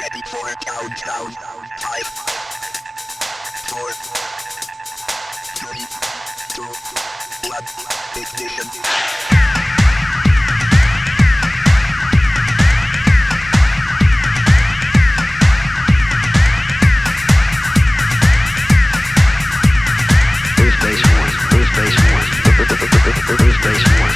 Ready for a countdown. 5, 4, 3, 2, 1, ignition. Boost base 1, boost base 1, boost base 1.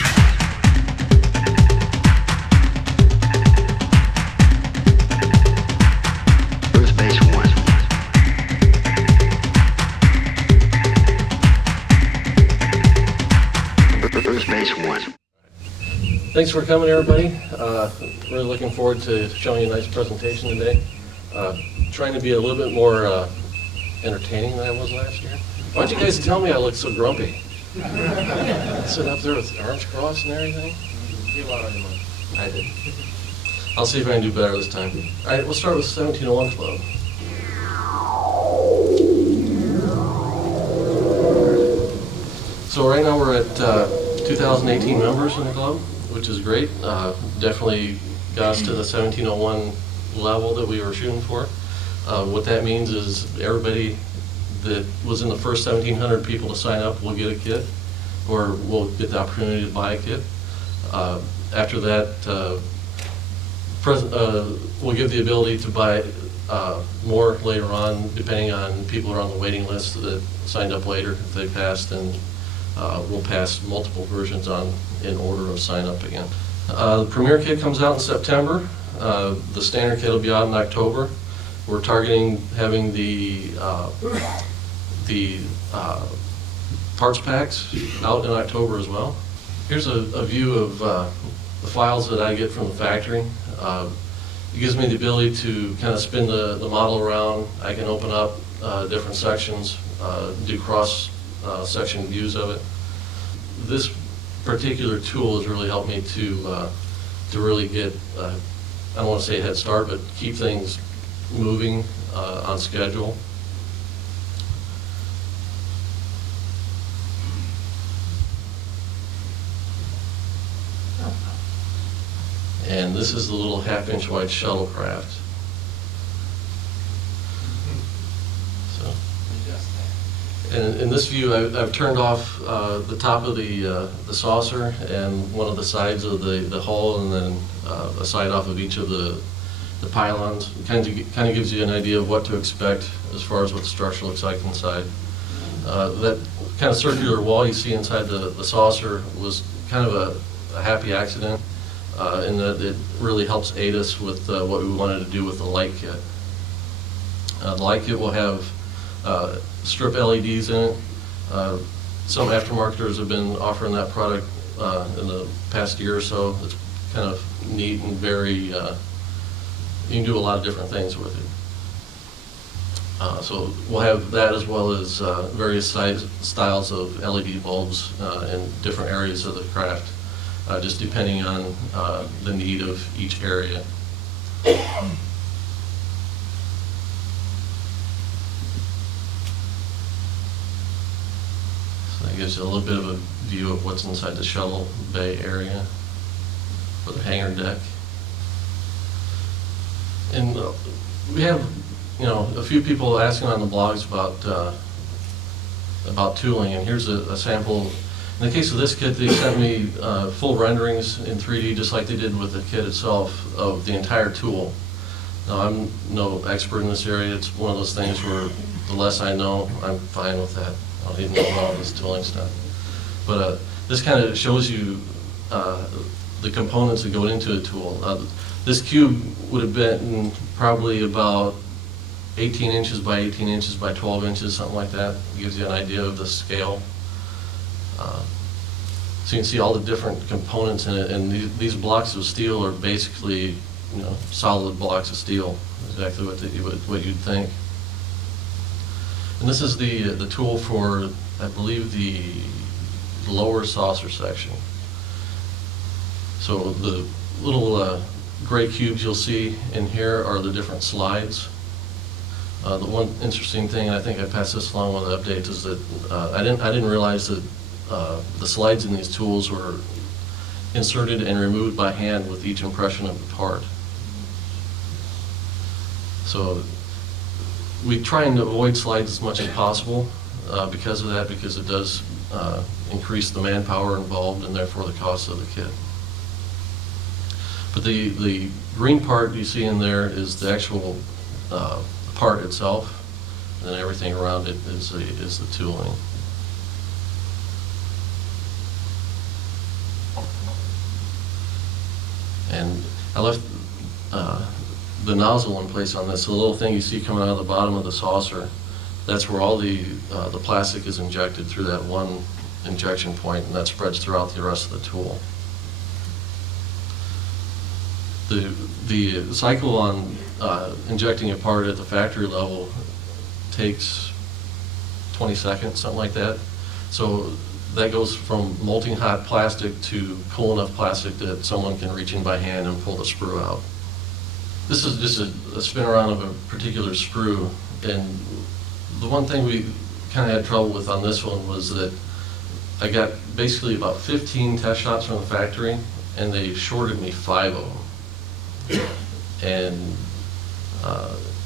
Thanks for coming, everybody. Really looking forward to showing you a nice presentation today. Trying to be a little bit more entertaining than I was last year. Why don't you guys tell me I look so grumpy? Sitting up there with arms crossed and everything. You did a lot on your mind. I did. I'll see if I can do better this time. All right, we'll start with 1701 Club. So right now we're at 2018 members in the club, which is great. Definitely got us to the 1701 level that we were shooting for. What that means is everybody that was in the first 1,700 people to sign up will get a kit, or will get the opportunity to buy a kit. After that, we'll give the ability to buy more later on, depending on people who are on the waiting list that signed up later. If they passed, then we'll pass multiple versions on in order of sign up again. The Premier Kit comes out in September. The Standard Kit will be out in October. We're targeting having the parts packs out in October as well. Here's a view of the files that I get from the factory. It gives me the ability to kind of spin the model around. I can open up different sections, do cross section views of it. This particular tool has really helped me to really get, I don't want to say a head start, but keep things moving on schedule. And this is the little 1/2-inch wide Shuttlecraft. So, and in this view, I've turned off the top of the saucer and one of the sides of the hull, and then a side off of each of the pylons. It kind of gives you an idea of what to expect as far as what the structure looks like inside. That kind of circular wall you see inside the saucer was kind of a happy accident. In that it really helps aid us with what we wanted to do with the light kit. The light kit will have strip LEDs in it. Some aftermarketers have been offering that product in the past year or so. It's kind of neat and very, you can do a lot of different things with it. So we'll have that, as well as various styles of LED bulbs in different areas of the craft. Just depending on the need of each area. So that gives you a little bit of a view of what's inside the shuttle bay area, or the hangar deck. And we have, a few people asking on the blogs about tooling, and here's a sample. In the case of this kit, they sent me full renderings in 3D, just like they did with the kit itself, of the entire tool. Now, I'm no expert in this area. It's one of those things where the less I know, I'm fine with that. I don't even know about all this tooling stuff. But this kind of shows you the components that go into a tool. This cube would have been probably about 18 inches by 18 inches by 12 inches, something like that. It gives you an idea of the scale. So you can see all the different components in it, and these blocks of steel are basically, solid blocks of steel, exactly what you'd think. And this is the tool for, I believe, the lower saucer section. So the little gray cubes you'll see in here are the different slides. The one interesting thing, and I think I passed this along with the updates, is that I didn't realize that the slides in these tools were inserted and removed by hand with each impression of the part. So we try and avoid slides as much as possible because of that, because it does increase the manpower involved and therefore the cost of the kit. But the green part you see in there is the actual part itself, and then everything around it is the tooling. And I left the nozzle in place on this. The little thing you see coming out of the bottom of the saucer, that's where all the plastic is injected through that one injection point, and that spreads throughout the rest of the tool. The cycle on injecting a part at the factory level takes 20 seconds, something like that. So that goes from molting hot plastic to cool enough plastic that someone can reach in by hand and pull the sprue out. This is just a spin around of a particular sprue, and the one thing we kind of had trouble with on this one was that I got basically about 15 test shots from the factory, and they shorted me 5 of them. And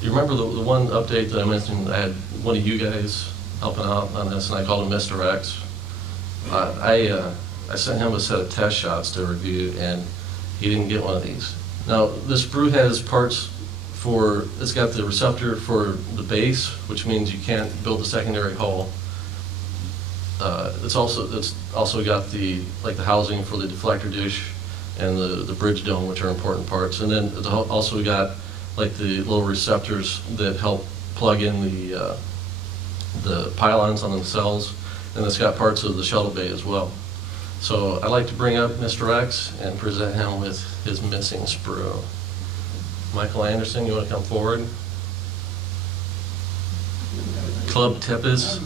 you remember the one update that I mentioned? I had one of you guys helping out on this, and I called him Mr. X. I sent him a set of test shots to review, and he didn't get one of these. Now, this sprue has parts for, it's got the receptor for the base, which means you can't build a secondary hull. It's also got the housing for the deflector dish and the bridge dome, which are important parts. And then it's also got like the little receptors that help plug in the pylons on the nacelles, and it's got parts of the shuttle bay as well. So I'd like to bring up Mr. X and present him with his missing sprue. Michael Anderson, you want to come forward? Club Tippis,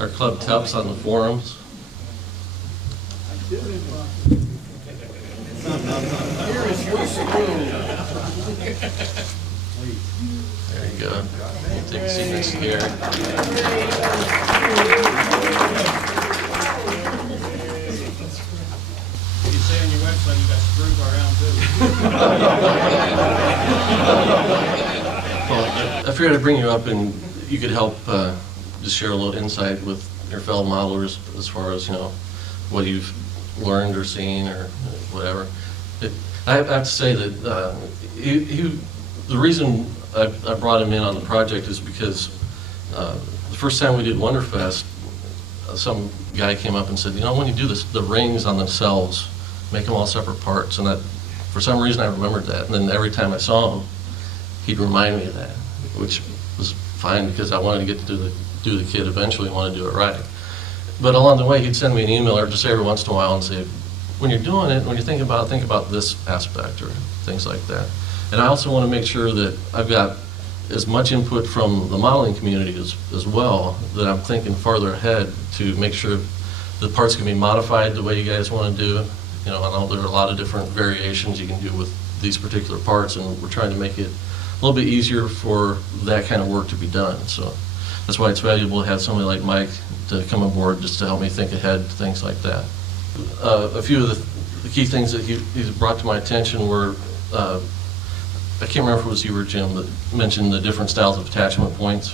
or Club Tips on the forums. Here is your sprue. There you go. Take a seat next to Gary. You say on your website you got sprue by Round2. Well, I figured I'd bring you up and you could help just share a little insight with your fellow modelers as far as, what you've learned or seen or whatever. I have to say that the reason I brought him in on the project is because the first time we did Wonderfest, some guy came up and said, when you do this, the rings on themselves, make them all separate parts. And that, for some reason, I remembered that. And then every time I saw him, he'd remind me of that, which was fine because I wanted to get to do the kit eventually, want to do it right. But along the way, he'd send me an email or just every once in a while and say, when you're doing it, when you're thinking about it, think about this aspect or things like that. And I also want to make sure that I've got as much input from the modeling community as well, that I'm thinking farther ahead to make sure the parts can be modified the way you guys want to do. I know there are a lot of different variations you can do with these particular parts, and we're trying to make it a little bit easier for that kind of work to be done. So that's why it's valuable to have somebody like Mike to come aboard just to help me think ahead to things like that. A few of the key things that he brought to my attention were, I can't remember if it was you or Jim that mentioned the different styles of attachment points.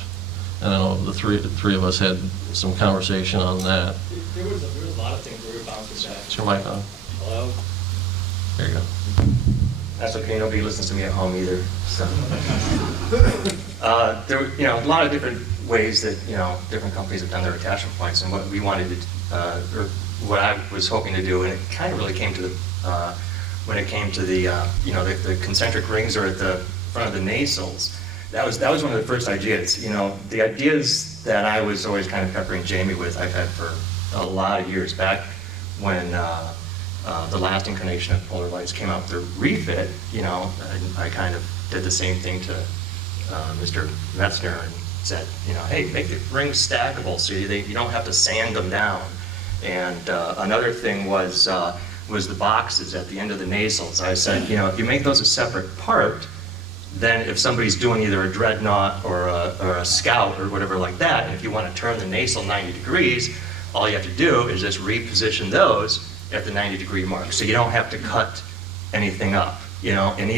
And I know the three of us had some conversation on that. There was a lot of things we were bouncing back. Is your mic on? Hello? There you go. That's okay, nobody listens to me at home either, so. There were, a lot of different ways that, different companies have done their attachment points, and what we wanted to, or what I was hoping to do, and it kind of really came to the, when it came to the, the concentric rings are at the front of the nacelles. That was one of the first ideas. The ideas that I was always kind of peppering Jamie with, I've had for a lot of years. Back when the last incarnation of Polar Lights came out with the refit, I kind of did the same thing to Mr. Metzner and said, hey, make the rings stackable so you don't have to sand them down. And another thing was the boxes at the end of the nacelles. I said, if you make those a separate part, then if somebody's doing either a dreadnought or a scout or whatever like that, and if you want to turn the nacelle 90 degrees, all you have to do is just reposition those at the 90-degree mark, so you don't have to cut anything up, And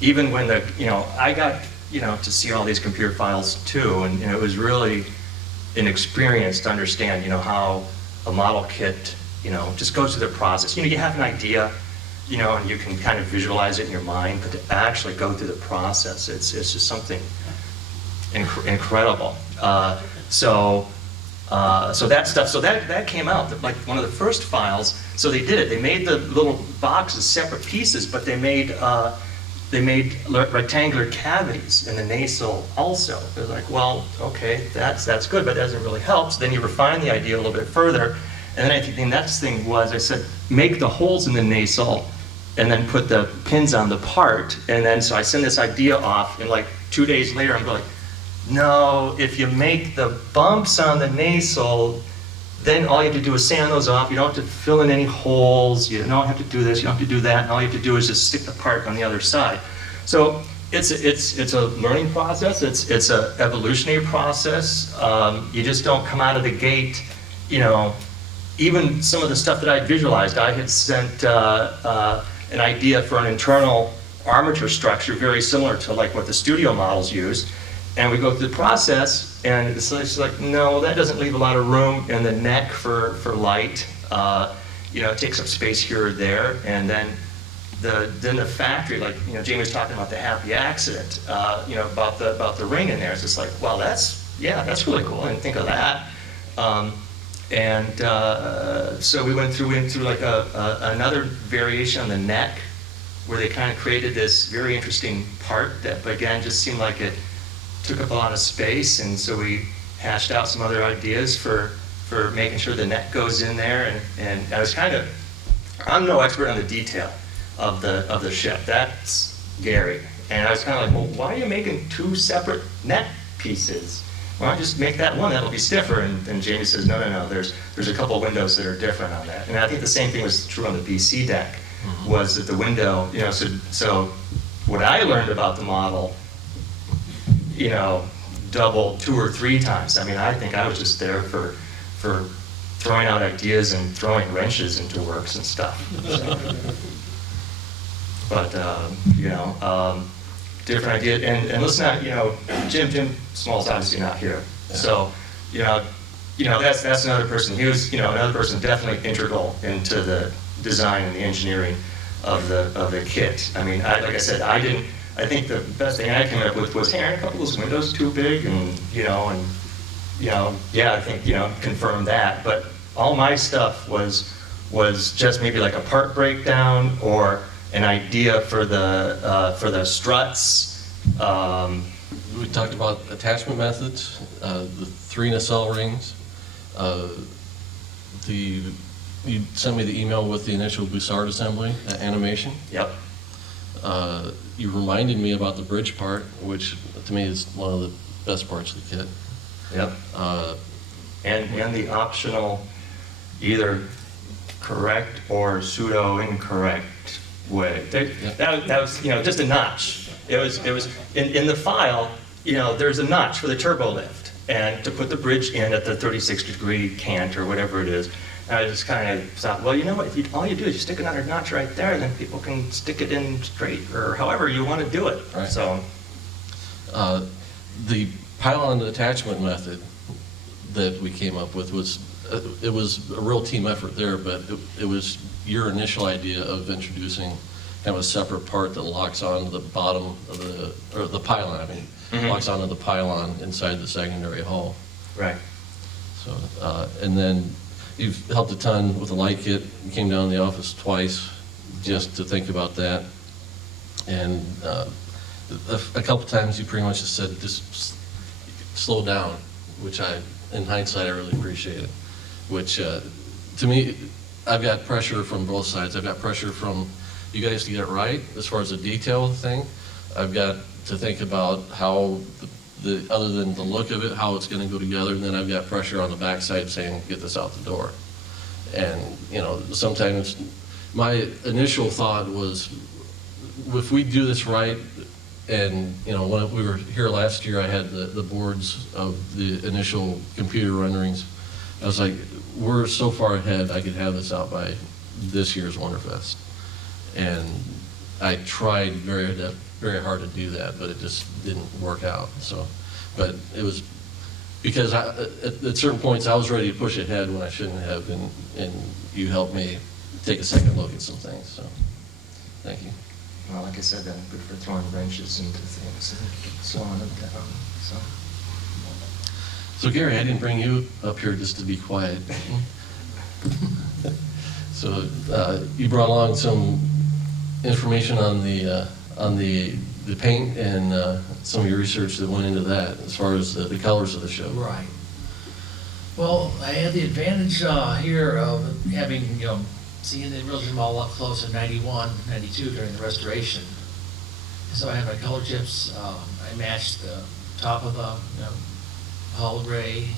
even when I got to see all these computer files too, and it was really an experience to understand, how a model kit, just goes through the process. You have an idea, and you can kind of visualize it in your mind, but to actually go through the process, it's just something incredible. So that came out, like one of the first files. So they did it. They made the little boxes separate pieces, but they made rectangular cavities in the nasal also. They're like, well, okay, that's good, but that doesn't really help. So then you refine the idea a little bit further. And then I think the next thing was, I said, make the holes in the nasal and then put the pins on the part. And then so I send this idea off, and like 2 days later, I'm going, no, if you make the bumps on the nasal, then all you have to do is sand those off. You don't have to fill in any holes. You don't have to do this. You don't have to do that. And all you have to do is just stick the part on the other side. So it's a learning process. It's an evolutionary process. You just don't come out of the gate, Even some of the stuff that I visualized, I had sent an idea for an internal armature structure very similar to like what the studio models use. And we go through the process, and it's like, no, that doesn't leave a lot of room in the neck for light. It takes up space here or there. And then the factory, like, Jamie was talking about the happy accident, about the ring in there. It's just like, well, that's really cool. I didn't think of that. So we went through like another variation on the neck, where they kind of created this very interesting part that, again, just seemed like it took up a lot of space. And so we hashed out some other ideas for making sure the neck goes in there. And I was I'm no expert on the detail of the ship. That's Gary. And I was kind of like, well, why are you making 2 separate neck pieces? Why don't you just make that one? That'll be stiffer. And Jamie says, no. There's a couple windows that are different on that. And I think the same thing was true on the BC deck. Was that the window? So what I learned about the model, double 2 or 3 times. I mean, I think I was just there for throwing out ideas and throwing wrenches into works and stuff. So. But different ideas. And let's not, Jim Small's obviously not here. Yeah. So, that's another person. He was, another person definitely integral into the design and the engineering of the kit. I mean, like I said, I think the best thing I came up with was, hey, aren't a couple of those windows too big? And, I think, confirm that. But all my stuff was just maybe like a part breakdown or an idea for the struts. We talked about attachment methods, the 3 nacelle rings. You sent me the email with the initial Bussard assembly animation. Yep. You reminded me about the bridge part, which to me is one of the best parts of the kit. Yep. And the optional either correct or pseudo incorrect way. That was just a notch. It was in the file. There's a notch for the turbo lift, and to put the bridge in at the 36-degree cant or whatever it is. And I just kind of thought, well, what? All you do is you stick another notch right there, and then people can stick it in straight or however you want to do it. Right. So the pylon attachment method that we came up with was it was a real team effort there, but it was your initial idea of introducing kind of a separate part that locks onto the bottom of the pylon. Locks onto the pylon inside the secondary hull. Right. So and then you've helped a ton with the light kit. You came down to the office twice just to think about that, and a couple times you pretty much just said just slow down, which in hindsight I really appreciated. Which to me, I've got pressure from both sides. I've got pressure from you guys to get it right as far as the detail of the thing. I've got to think about how the other than the look of it, how it's going to go together, and then I've got pressure on the backside saying, get this out the door. And, sometimes my initial thought was, if we do this right, and, when we were here last year, I had the boards of the initial computer renderings. I was like, we're so far ahead, I could have this out by this year's Wonderfest. And I tried very very hard to do that, but it just didn't work out. So, but it was because at certain points I was ready to push ahead when I shouldn't have, and you helped me take a second look at some things. So, thank you. Well, like I said, I'm good for throwing wrenches into things and slowing them down. So Gary, I didn't bring you up here just to be quiet. So you brought along some information on the paint and some of your research that went into that as far as the colors of the show. Right. Well, I had the advantage here of having, seeing the realism all up close in 91, 92 during the restoration. So I had my color chips. I matched the top of the hull gray,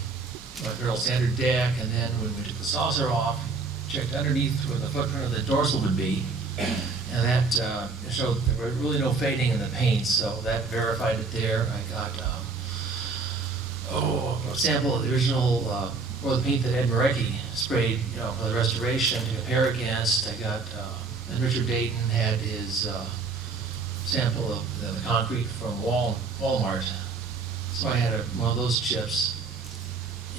my real standard deck, and then when we took the saucer off, checked underneath where the footprint of the dorsal would be, and that showed there was really no fading in the paint, so that verified it there. I got a sample of the original or the paint that Ed Marecki sprayed, for the restoration to compare against. I got, and Richard Dayton had his sample of the concrete from Walmart. So I had one of those chips.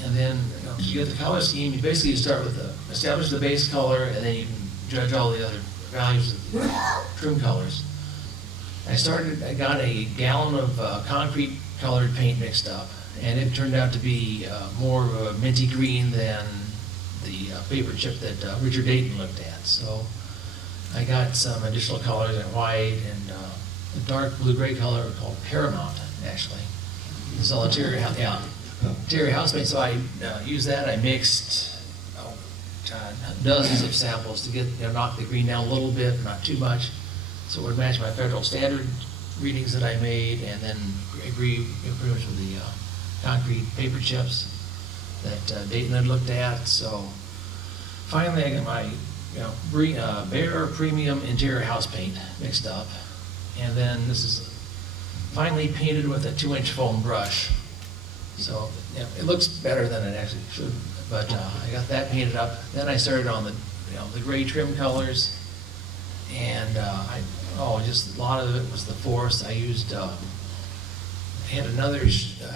And then, to get the color scheme, you basically start with establish the base color, and then you can judge all the other values of the trim colors. I got a gallon of concrete colored paint mixed up, and it turned out to be more of a minty green than the paper chip that Richard Dayton looked at. So I got some additional colors in white and a dark blue-gray color called Paramount, actually. It's all interior house paint. So I used that. I mixed dozens of samples to get knock the green down a little bit, not too much, so it would match my federal standard readings that I made, and then agree pretty much with the concrete paper chips that Dayton had looked at. So finally, I got my Bear Premium interior house paint mixed up, and then this is finally painted with a 2-inch foam brush. So it looks better than it actually should, but I got that painted up. Then I started on the gray trim colors, and just a lot of it was the forest. I used I had another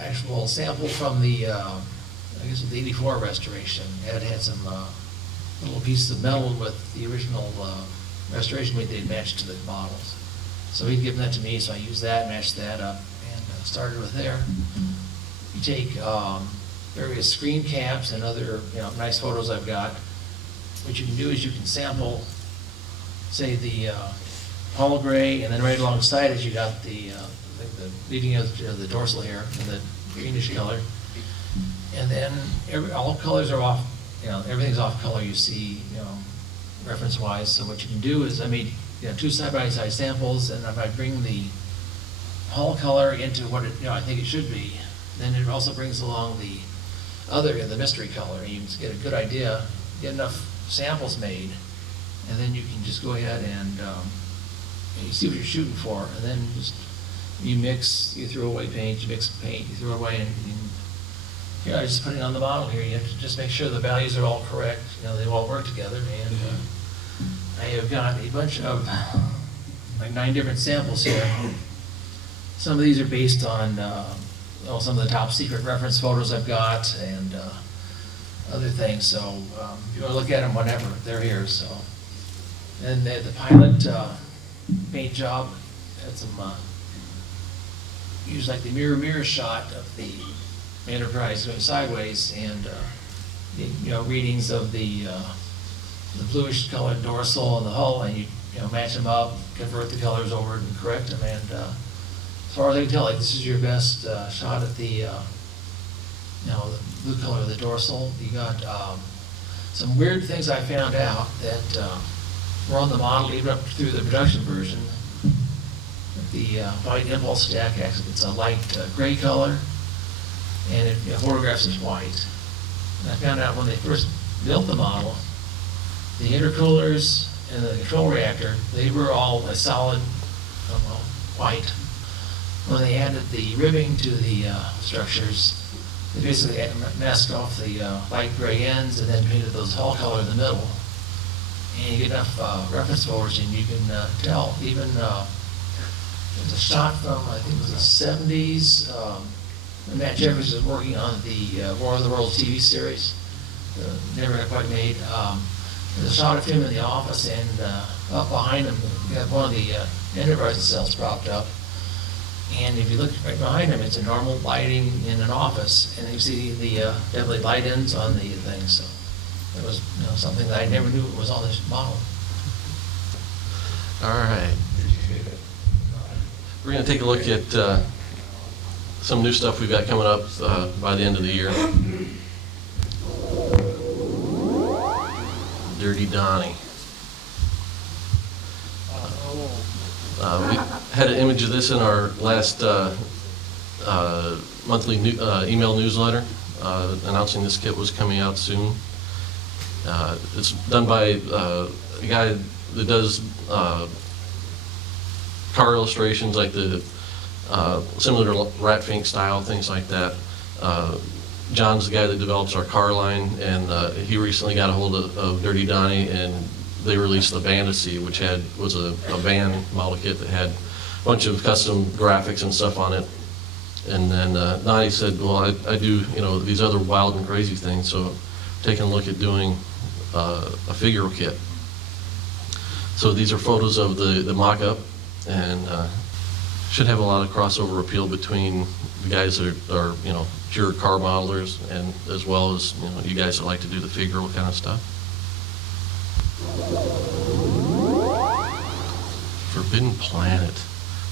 actual sample from the I guess the '84 restoration. It had some little pieces of metal with the original restoration weight they'd matched to the models. So he'd given that to me, so I used that, matched that up, and started with there. You take various screen caps and other nice photos I've got. What you can do is you can sample, say, the hull gray, and then right alongside it you got the leading edge of the dorsal here in the greenish color, and then all colors are off. Everything's off color. You see, reference-wise. So what you can do is I made 2 side-by-side samples, and if I bring the hull color into what I think it should be, then it also brings along the mystery color. You can get a good idea, get enough samples made, and then you can just go ahead and you see what you're shooting for, and then you mix, you throw away paint, you mix paint, you throw away, and I just put it on the model here. You have to just make sure the values are all correct, they all work together, and I have got a bunch of, like 9 different samples here. Some of these are based on some of the top secret reference photos I've got and other things. So if you want to look at them whenever, they're here. So, and the pilot paint job had some used like the mirror shot of the Enterprise going sideways, and readings of the bluish colored dorsal and the hull, and you match them up, convert the colors over and correct them, and as far as I can tell, this is your best shot at the the blue color of the dorsal. You got some weird things I found out that were on the model even up through the production version. The white impulse deck, actually, it's a light gray color, and it photographs as white. And I found out when they first built the model, the intercoolers and the control reactor, they were all a solid white. When they added the ribbing to the structures, they basically masked off the light gray ends and then painted those hull color in the middle. And you get enough reference photos, and you can tell, even There's a shot from, I think it was the 70s, when Matt Jeffers was working on the War of the Worlds TV series. Never got quite made. There's a shot of him in the office, and up behind him, we have one of the Enterprise cells propped up. And if you look right behind him, it's a normal lighting in an office, and you see the definitely light ends on the thing. So it was something that I never knew was on this model. All right. We're going to take a look at some new stuff we've got coming up by the end of the year. Dirty Donnie. We had an image of this in our last monthly email newsletter announcing this kit was coming out soon. It's done by a guy that does car illustrations like the similar to Rat Fink style, things like that. John's the guy that develops our car line, and he recently got a hold of Dirty Donnie, and they released the Fantasy, which was a van model kit that had a bunch of custom graphics and stuff on it. And then Donnie said, well, I do these other wild and crazy things, so taking a look at doing a figure kit. So these are photos of the mock-up, and should have a lot of crossover appeal between the guys that are pure car modelers, and as well as you guys that like to do the figural kind of stuff. Forbidden Planet,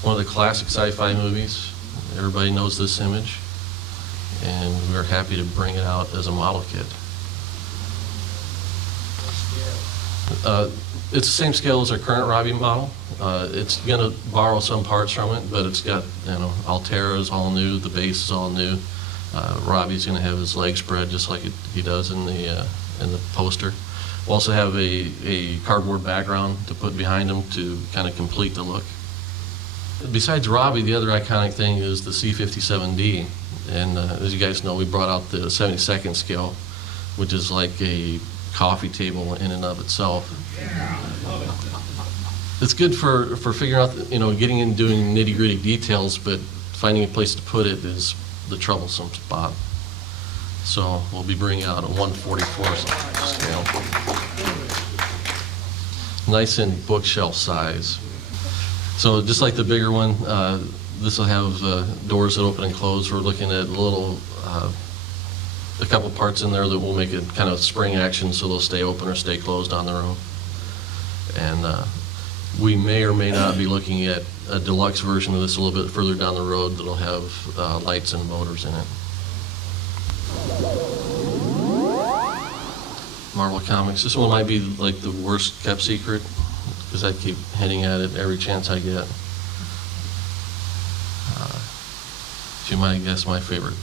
one of the classic sci-fi movies. Everybody knows this image, and we're happy to bring it out as a model kit. It's the same scale as our current Robbie model. It's going to borrow some parts from it, but it's got Altera is all new, the base is all new. Robbie's going to have his leg spread just like he does in the poster. We'll also have a cardboard background to put behind him to kind of complete the look. Besides Robbie, the other iconic thing is the C57D, and as you guys know, we brought out the 72nd scale, which is like a coffee table in and of itself. It's good for figuring out, getting in doing nitty-gritty details, but finding a place to put it is the troublesome spot. So we'll be bringing out a 1/44 scale. Nice in bookshelf size. So just like the bigger one, this will have doors that open and close. We're looking at a couple parts in there that will make it kind of spring action, so they'll stay open or stay closed on their own. And we may or may not be looking at a deluxe version of this a little bit further down the road that'll have lights and motors in it. Marvel Comics. This one might be like the worst kept secret, because I keep hinting at it every chance I get. As you might guess, my favorite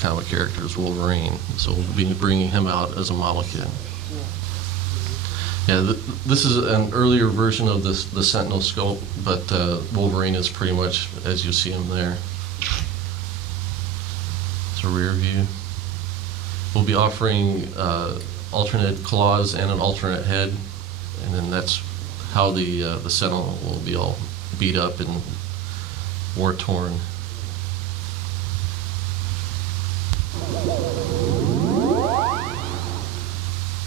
comic character is Wolverine, so we'll be bringing him out as a model kit. Yeah, this is an earlier version of the Sentinel sculpt, but Wolverine is pretty much as you see him there. It's a rear view. We'll be offering alternate claws and an alternate head, and then that's how the Sentinel will be all beat up and war-torn.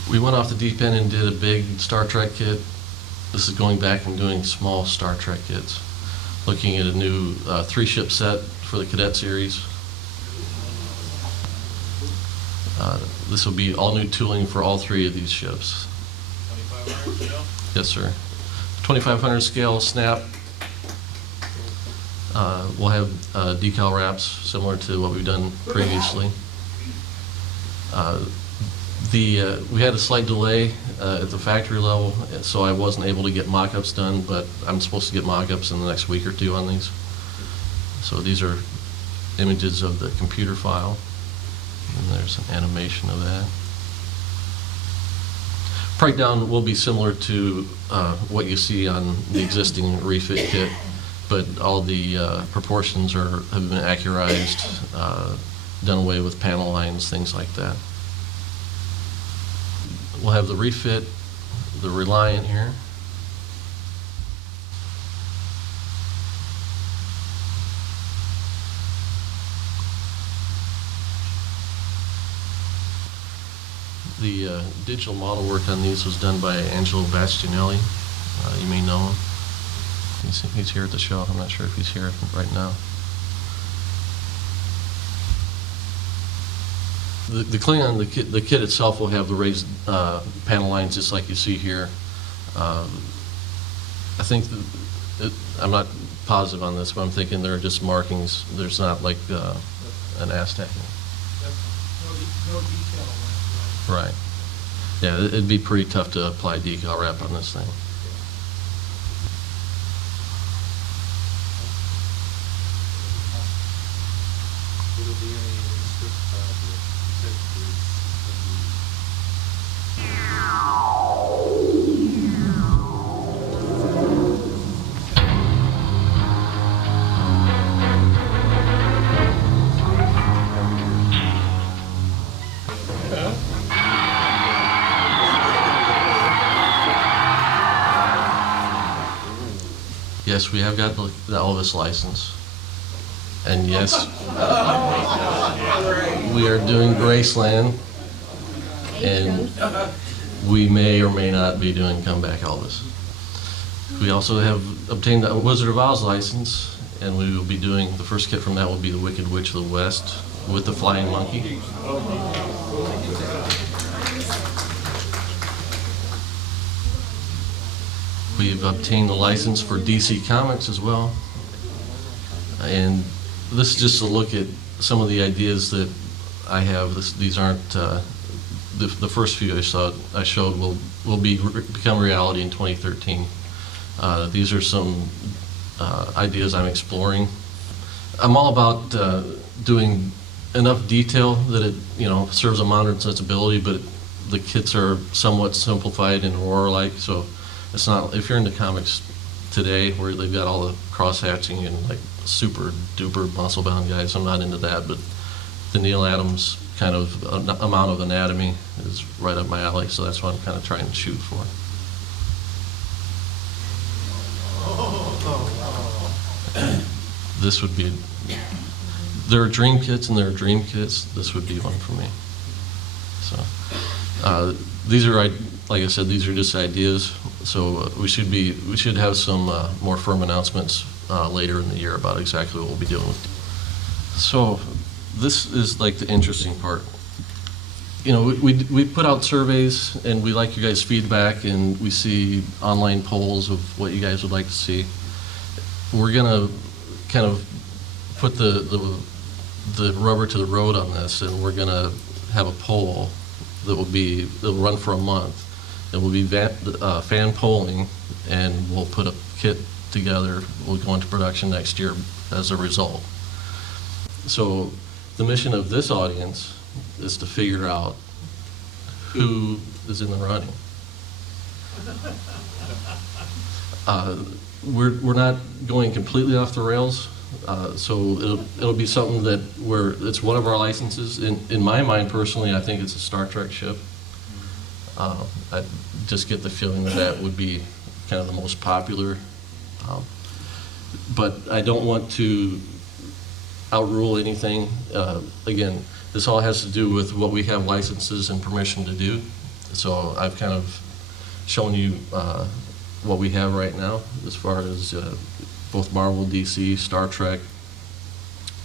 We went off the deep end and did a big Star Trek kit. This is going back and doing small Star Trek kits. Looking at a new 3-ship set for the Cadet series. This will be all new tooling for all 3 of these ships. 2500 scale? Yes, sir. 2500 scale snap. We'll have decal wraps similar to what we've done previously. We had a slight delay at the factory level, so I wasn't able to get mock-ups done, but I'm supposed to get mock-ups in the next week or 2 on these. So these are images of the computer file, and there's an animation of that. Breakdown will be similar to what you see on the existing refit kit, but all the proportions have been accurized, done away with panel lines, things like that. We'll have the refit, the Reliant here. The digital model work on these was done by Angelo Bastianelli. You may know him. He's here at the show. I'm not sure if he's here right now. The Klingon, the kit itself will have the raised panel lines just like you see here. I think I'm not positive on this, but I'm thinking they're just markings. There's not like an Aztec. No detail on Right. Yeah, it'd be pretty tough to apply decal wrap on this thing. Will there be any Yes, we have got the Elvis license. And yes, we are doing Graceland, and we may or may not be doing Comeback Elvis. We also have obtained the Wizard of Oz license, and we will be doing, the first kit from that will be the Wicked Witch of the West with the Flying Monkey. We've obtained the license for DC Comics as well. And this is just a look at some of the ideas that I have. These aren't, the first few I showed will become reality in 2013. These are some ideas I'm exploring. I'm all about doing enough detail that it serves a modern sensibility, but the kits are somewhat simplified and Aurora-like, so it's not, if you're into comics today where they've got all the cross-hatching and like super duper muscle-bound guys, I'm not into that, but the Neil Adams kind of amount of anatomy is right up my alley, so that's what I'm kind of trying to shoot for. This would be, there are dream kits and there are dream kits. This would be one for me. So these are, like I said, these are just ideas. So we should have some more firm announcements later in the year about exactly what we'll be doing. So this is like the interesting part. We put out surveys and we like you guys' feedback, and we see online polls of what you guys would like to see. We're gonna kind of put the rubber to the road on this, and we're gonna have a poll that'll run for a month. It will be fan polling, and we'll put a kit together. We'll go into production next year as a result. So the mission of this audience is to figure out who is in the running. We're not going completely off the rails, so it'll be something that it's one of our licenses. In my mind personally, I think it's a Star Trek ship. I just get the feeling that would be kind of the most popular, but I don't want to outrule anything. Again, this all has to do with what we have licenses and permission to do. So I've kind of shown you what we have right now as far as both Marvel, DC, Star Trek,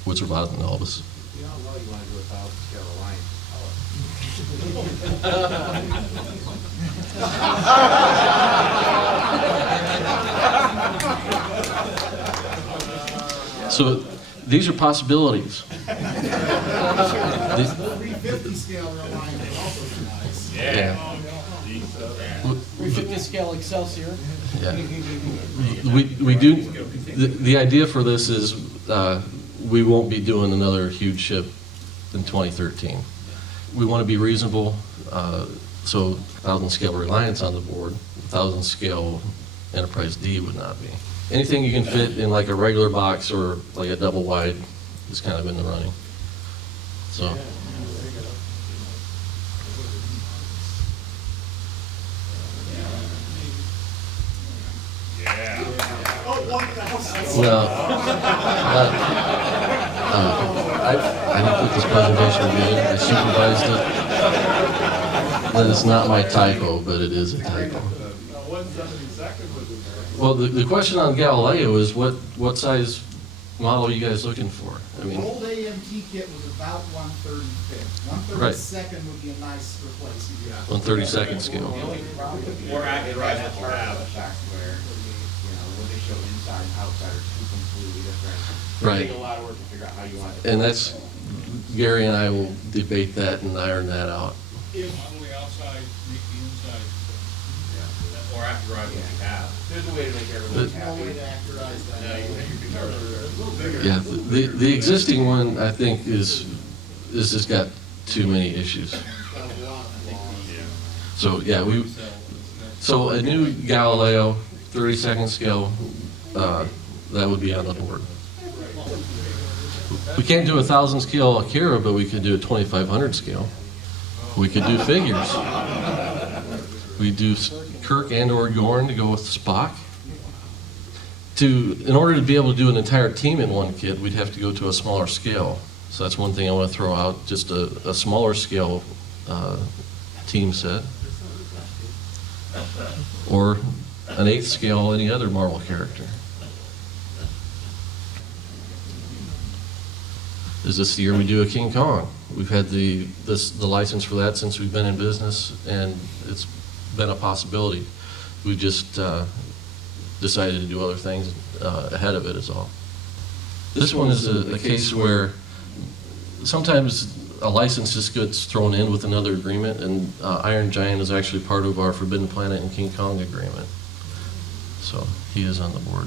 Wizard of Oz, and Elvis. You don't know you want to do 1,000 scale alliance. So these are possibilities. 350 scale alliance is also nice. Yeah. 350 scale Excelsior. Yeah. We do, the idea for this is we won't be doing another huge ship in 2013. We want to be reasonable, so 1,000 scale Reliance on the board, 1,000 scale Enterprise D would not be. Anything you can fit in like a regular box or like a double wide is kind of in the running. So. Well, I helped with this presentation again. I supervised it. That is not my typo, but it is a typo. 172nd was in there. Well, the question on Galileo is what size model are you guys looking for? I The mean, old AMT kit was about 135th. Right. 132nd would be a nice replacement. 1/32 scale. Or accurate what you have. Where, what they show inside and outside are two completely different. Right. Take a lot of work to figure out how you want it. And that's, Gary and I will debate that and iron that out. If on the outside, make the inside, or accurate what you have. There's a way to make everyone There's no way happy. to accurize that. Yeah, you can cover it. Yeah, the existing one, I think, is just got too many issues. So, yeah, so a new Galileo, 32nd scale, that would be on the board. We can't do 1,000 scale Akira, but we could do a 2,500 scale. We could do figures. We do Kirk and/or Gorn to go with Spock. In order to be able to do an entire team in one kit, we'd have to go to a smaller scale. So that's one thing I want to throw out, just a smaller scale team set. Or an 8th scale, any other Marvel character. Is this the year we do a King Kong? We've had the license for that since we've been in business, and it's been a possibility. We just decided to do other things ahead of it is all. This one is a case where sometimes a license just gets thrown in with another agreement, and Iron Giant is actually part of our Forbidden Planet and King Kong agreement. So he is on the board.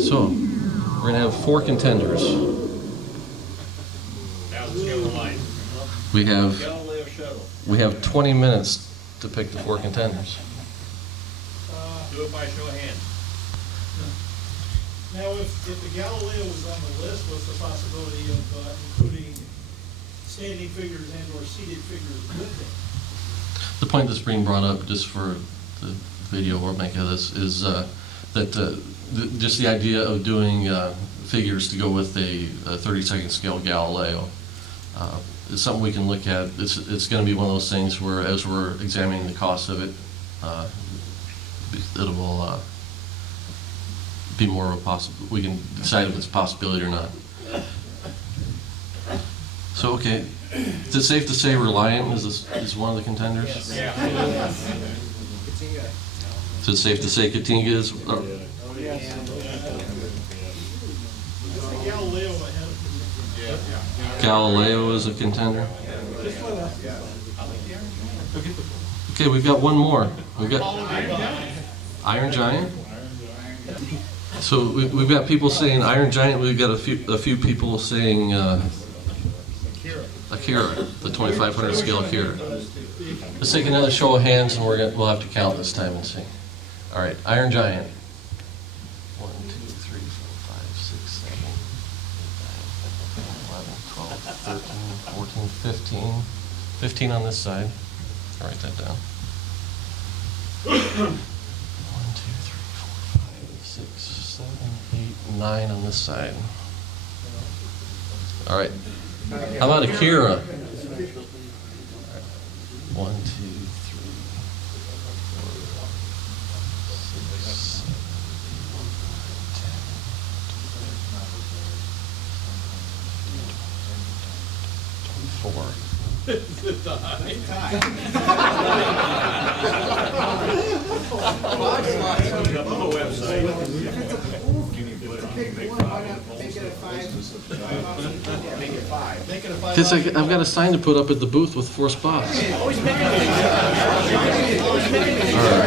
So we're gonna have 4 contenders. Now the scale of line. We have 20 minutes to pick the 4 contenders. Do it by show of hands. Now, if the Galileo was on the list, what's the possibility of including standing figures and/or seated figures with it? The point that's being brought up, just for the video or make of this, is that just the idea of doing figures to go with a 32nd scale Galileo is something we can look at. It's going to be one of those things where, as we're examining the cost of it, it will be more of a possible. We can decide if it's a possibility or not. So, okay, is it safe to say Reliant is one of the contenders? Yeah. Is it safe to say Katinga is? Is the Galileo ahead of Galileo is a contender. Okay, we've got one more. We've got Iron Giant. So we've got people saying Iron Giant. We've got a few people saying Akira, the 2,500 scale Akira. Let's take another show of hands, and we'll have to count this time and see. All right, Iron Giant. 1, 2, 3, 4, 5, 6, 7, 8, 9, 10, 11, 12, 13, 14, 15. 15 on this side. I'll write that down. 1, 2, 3, 4, 5, 6, 7, 8, 9 on this side. All right. How about Akira? 1, 2, 3, 4, 5, 6, 7, 8, 9, 10, 11, 'Cause I've got a sign to put up at the booth with 4 spots. All right,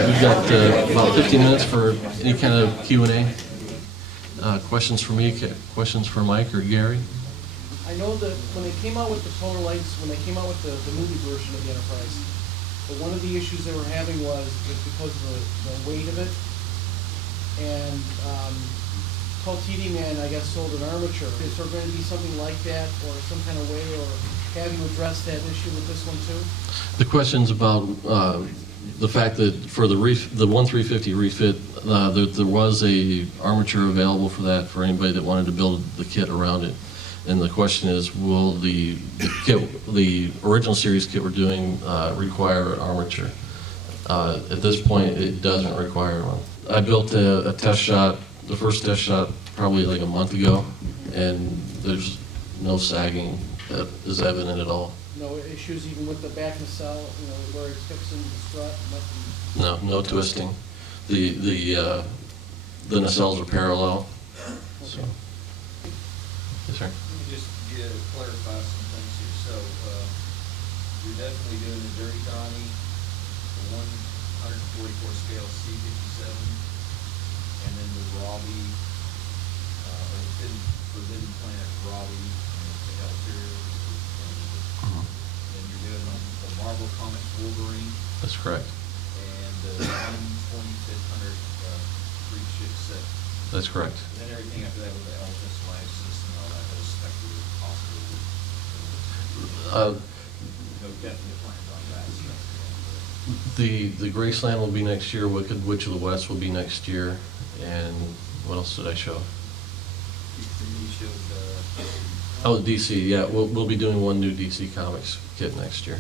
we've got about 15 minutes for any kind of Q&A. Questions for me, questions for Mike or Gary? I know that when they came out with the Polar Lights, when they came out with the movie version of the Enterprise, but one of the issues they were having was because of the weight of it. And Tall-Titi Man, I guess, sold an armature. Is there going to be something like that, or some kind of way, or have you addressed that issue with this one too? The question's about the fact that for the 1350 refit, there was a armature available for that for anybody that wanted to build the kit around it. And the question is, will the kit, the original series kit we're doing require armature? At this point, it doesn't require one. I built a test shot, the first test shot probably like a month ago, and there's no sagging that is evident at all. No issues even with the back nacelle, you know, where it's fixing the strut, nothing? No, no twisting. The nacelles are parallel. So, yes, sir. Let me just clarify some things here. So, you're definitely doing the Dirty Donnie, the 144 scale C57, and then the Robbie, or the Forbidden Planet Robbie, and the Altair. And you're doing the Marvel Comics Wolverine. That's correct. And the 12500 free ship set. That's correct. And then everything after that with the L.S. life system and all that, those speculative possible. No definite plans on that stuff. The Graceland will be next year, Wicked Witch of the West will be next year, and what else did I show? You showed, Oh, DC, yeah, we'll be doing one new DC Comics kit next year.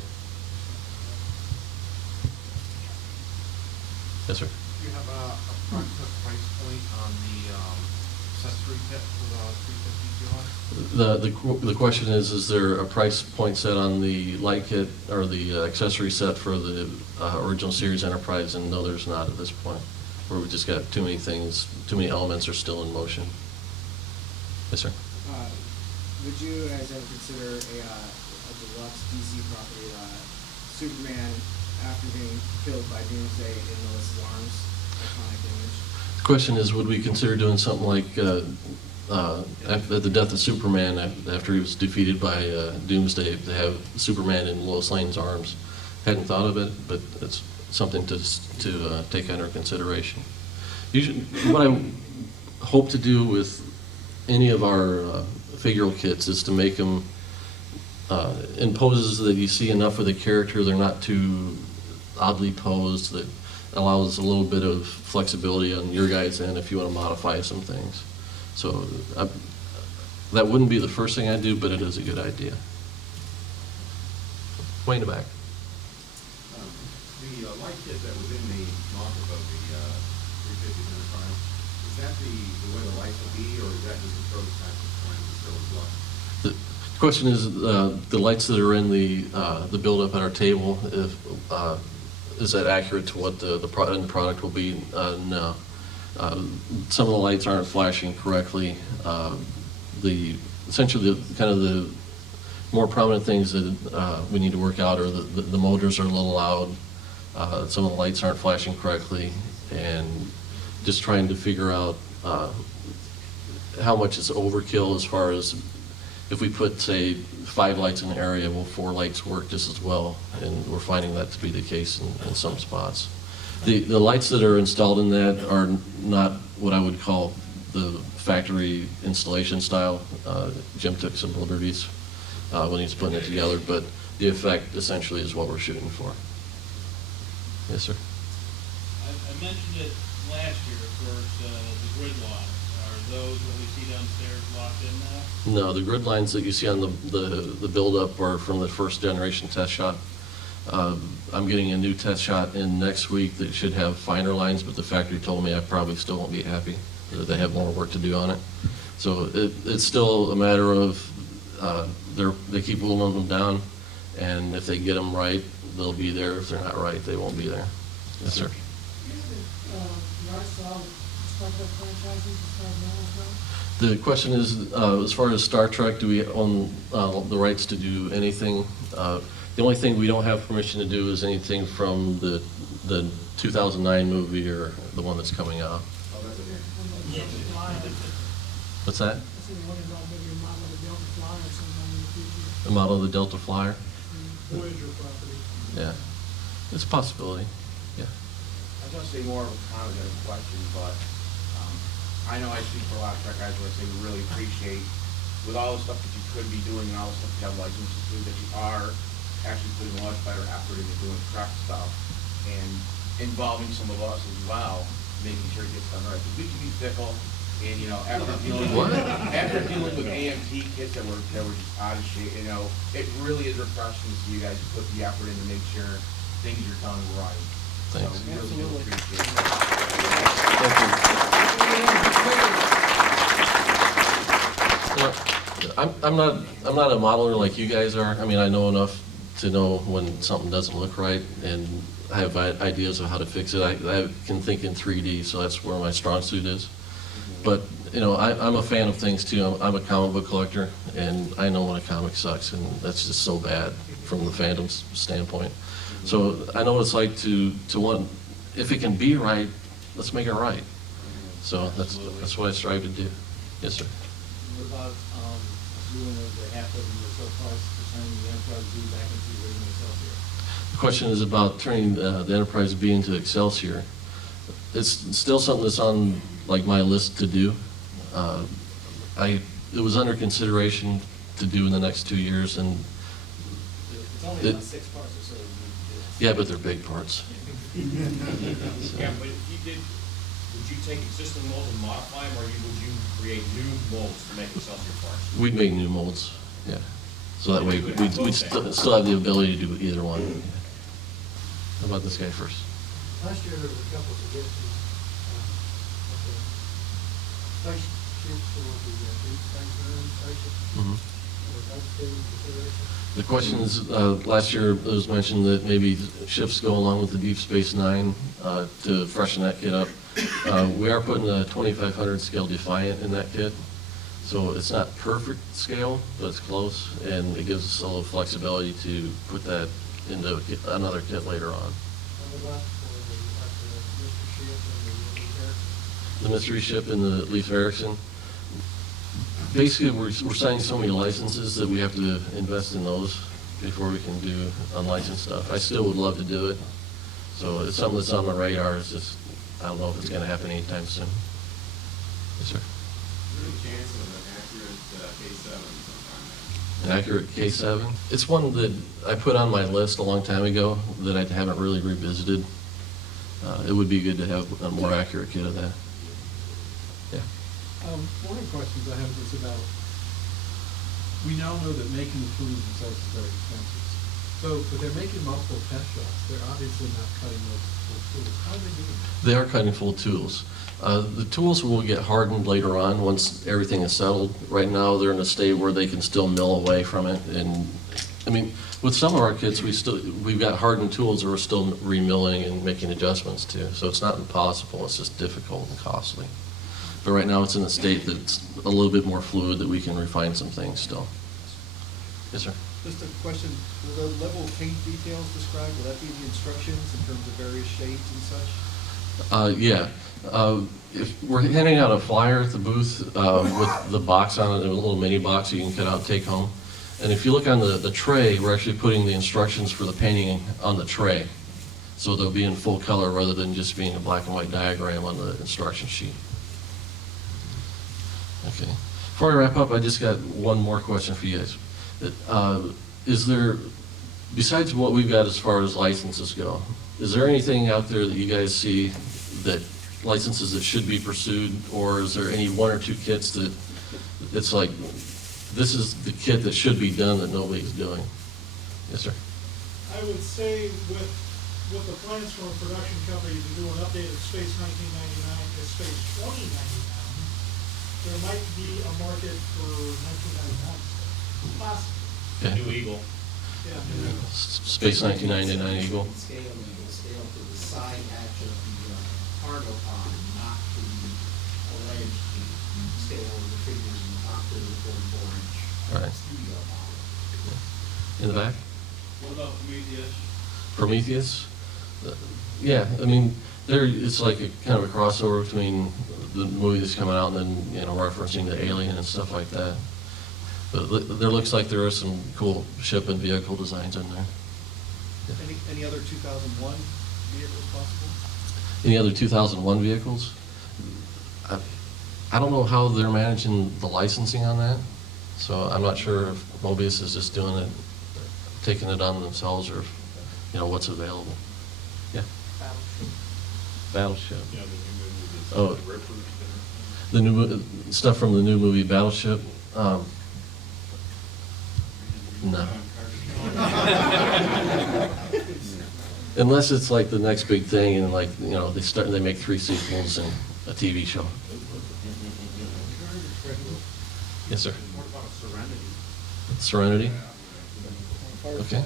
Yes, sir. Do you have a approximate price point on the accessory kit for the 350 you want? The question is there a price point set on the light kit or the accessory set for the original series Enterprise? And no, there's not at this point, where we just got too many things, too many elements are still in motion. Yes, sir. Would you guys ever consider a deluxe DC property, Superman after being killed by Doomsday in Melissa's arms, iconic image? The question is, would we consider doing something like at the death of Superman, after he was defeated by Doomsday, to have Superman in Lois Lane's arms? Hadn't thought of it, but it's something to take under consideration. Usually, what I hope to do with any of our figural kits is to make them in poses that you see enough of the character, they're not too oddly posed, that allows a little bit of flexibility on your guys' end if you want to modify some things. So that wouldn't be the first thing I do, but it is a good idea. Way in the back. The light kit that was in the market of the 350 Enterprise, is that the way the lights will be, or is that just a prototype that's trying to still look? The question is, the lights that are in the build-up at our table, is that accurate to what the end product will be? No. Some of the lights aren't flashing correctly. Essentially, the more prominent things that we need to work out are the motors are a little loud. Some of the lights aren't flashing correctly, and just trying to figure out how much is overkill as far as if we put, say, 5 lights in an area, will 4 lights work just as well? And we're finding that to be the case in some spots. The lights that are installed in that are not what I would call the factory installation style. Jim took some liberties when he's putting it together, but the effect essentially is what we're shooting for. Yes, sir. I mentioned it last year, of course, the grid line. Are those what we see downstairs locked in now? No, the grid lines that you see on the build-up are from the first generation test shot. I'm getting a new test shot in next week that should have finer lines, but the factory told me I probably still won't be happy. They have more work to do on it. So it's still a matter of they keep whittling them down, and if they get them right, they'll be there. If they're not right, they won't be there. Yes, sir. The question is, as far as Star Trek, do we own the rights to do anything? The only thing we don't have permission to do is anything from the 2009 movie or the one that's coming out. What's that? The model of the Delta Flyer? Voyager property. Yeah, it's a possibility. Yeah. I was gonna say more of a comment than a question, but I know I speak for a lot of Trek guys where I say we really appreciate, with all the stuff that you could be doing and all the stuff you have licenses to, that you are actually putting a much better effort into doing Trek stuff and involving some of us as well, making sure it gets done right. Because we can be fickle, And, you know, after dealing What? with AMT kits that were just out of shape, you know, it really is refreshing to see you guys put the effort in to make sure things are done right. Thanks. So we really do Absolutely. appreciate it. I'm not a modeler like you guys are. I mean, I know enough to know when something doesn't look right, and I have ideas of how to fix it. I can think in 3D, so that's where my strong suit is. But, you know, I'm a fan of things too. I'm a comic book collector, and I know when a comic sucks, and that's just so bad from the fandom's standpoint. So I know what it's like to want, if it can be right, let's make it right. So that's what I strive to do. Yes, sir. What about, doing the half of the so parts to turn the Enterprise B back into the original Excelsior? The question is about turning the Enterprise B into Excelsior. It's still something that's on like my list to do. It was under consideration to do in the next 2 years, and It's only about 6 parts or so you need to do. yeah, but they're big parts. Yeah, but if you did, would you take existing molds and modify them, or would you create new molds to make Excelsior parts? We'd make new molds, yeah. So that way we'd still have the ability to do either one. Yeah. How about this guy first? Last year, there was a couple of suggestions, spaceships or the deep space room station. Mhm. Were those still in consideration? The question is, last year it was mentioned that maybe ships go along with the Deep Space Nine to freshen that kit up. We are putting a 2500 scale Defiant in that kit. So it's not perfect scale, but it's close, and it gives us a little flexibility to put that into another kit later on. And what about for The the mystery ship and the Leaf Erickson? mystery ship and the Leif Erikson. Basically, we're signing so many licenses that we have to invest in those before we can do unlicensed stuff. I still would love to do it. So it's something that's on my radar. It's just, I don't know if it's going to happen anytime soon. Yes, sir. Is there any chance of an accurate K7 sometime? An accurate K7. It's one that I put on my list a long time ago that I haven't really revisited. It would be good to have a more accurate kit of that. Yeah. One of the questions I have is about, we now know that making the tools themselves is very expensive. So, but they're making multiple test shots. They're obviously not cutting those full tools. How are they doing that? They are cutting full tools. The tools will get hardened later on once everything is settled. Right now, they're in a state where they can still mill away from it. And I mean, with some of our kits, we've got hardened tools that we're still remilling and making adjustments to. So it's not impossible. It's just difficult and costly. But right now, it's in a state that's a little bit more fluid that we can refine some things still. Yes, sir. Just a question, will the level of paint details described, will that be in the instructions in terms of various shades and such? Yeah. If we're handing out a flyer at the booth with the box on it, a little mini box you can cut out and take home. And if you look on the tray, we're actually putting the instructions for the painting on the tray. So they'll be in full color rather than just being a black and white diagram on the instruction sheet. Okay. Before I wrap up, I just got one more question for you guys. Is there, besides what we've got as far as licenses go, is there anything out there that you guys see that licenses that should be pursued, or is there any one or two kits that it's like, this is the kit that should be done that nobody's doing? Yes, sir. I would say with the plans from a production company to do an update of Space 1999 to Space 2099, there might be a market for 1999 stuff, possibly. Okay. New Eagle. Yeah. Space 1999 Eagle. Scale to the side edge of the cargo pod, not to the alleged scale of the figures up to the 44-inch Right. studio model. In the back? What about Prometheus? Prometheus? Yeah, I mean, it's like a kind of a crossover between the movie that's coming out and then, you know, referencing the Alien and stuff like that. But there looks like there are some cool ship and vehicle designs in there. Yeah. Any other 2001 vehicles possible? Any other 2001 vehicles? I don't know how they're managing the licensing on that, so I'm not sure if Mobius is just doing it, taking it on themselves, or, you know, what's available. Yeah. Battleship. Yeah, the new movie that's Oh. the Rippers. the stuff from the new movie Battleship. No. Unless it's like the next big thing, and like, you know, they make 3 sequels and a TV show. Yes, sir. What about Serenity? Serenity? Okay.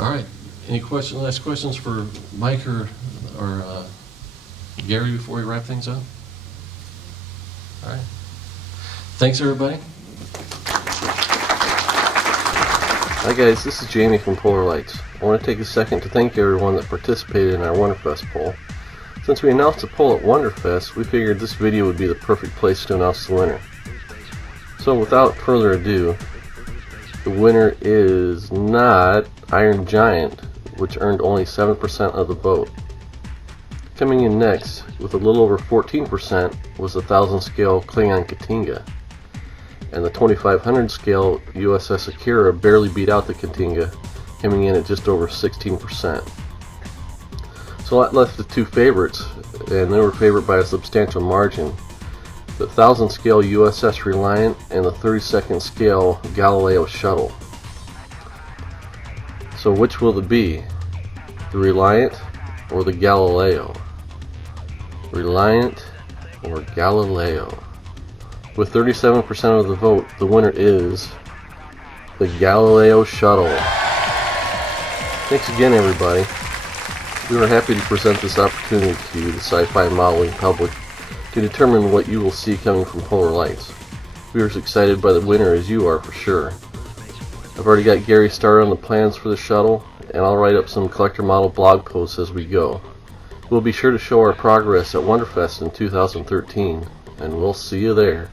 All right. Any last questions for Mike or Gary before we wrap things up? All right. Thanks, everybody. Hi guys, this is Jamie from Polar Lights. I want to take a second to thank everyone that participated in our Wonderfest poll. Since we announced the poll at Wonderfest, we figured this video would be the perfect place to announce the winner. So without further ado, the winner is not Iron Giant, which earned only 7% of the vote. Coming in next, with a little over 14%, was the 1000 scale Klingon Katinga. And the 2500 scale USS Akira barely beat out the Katinga, coming in at just over 16%. So that left the 2 favorites, and they were favored by a substantial margin. The 1000 scale USS Reliant and the 32nd scale Galileo shuttle. So which will it be? The Reliant or the Galileo? Reliant or Galileo? With 37% of the vote, the winner is the Galileo shuttle. Thanks again, everybody. We were happy to present this opportunity to you, the sci-fi modeling public, to determine what you will see coming from Polar Lights. We are as excited by the winner as you are, for sure. I've already got Gary started on the plans for the shuttle, and I'll write up some collector model blog posts as we go. We'll be sure to show our progress at Wonderfest in 2013, and we'll see you there.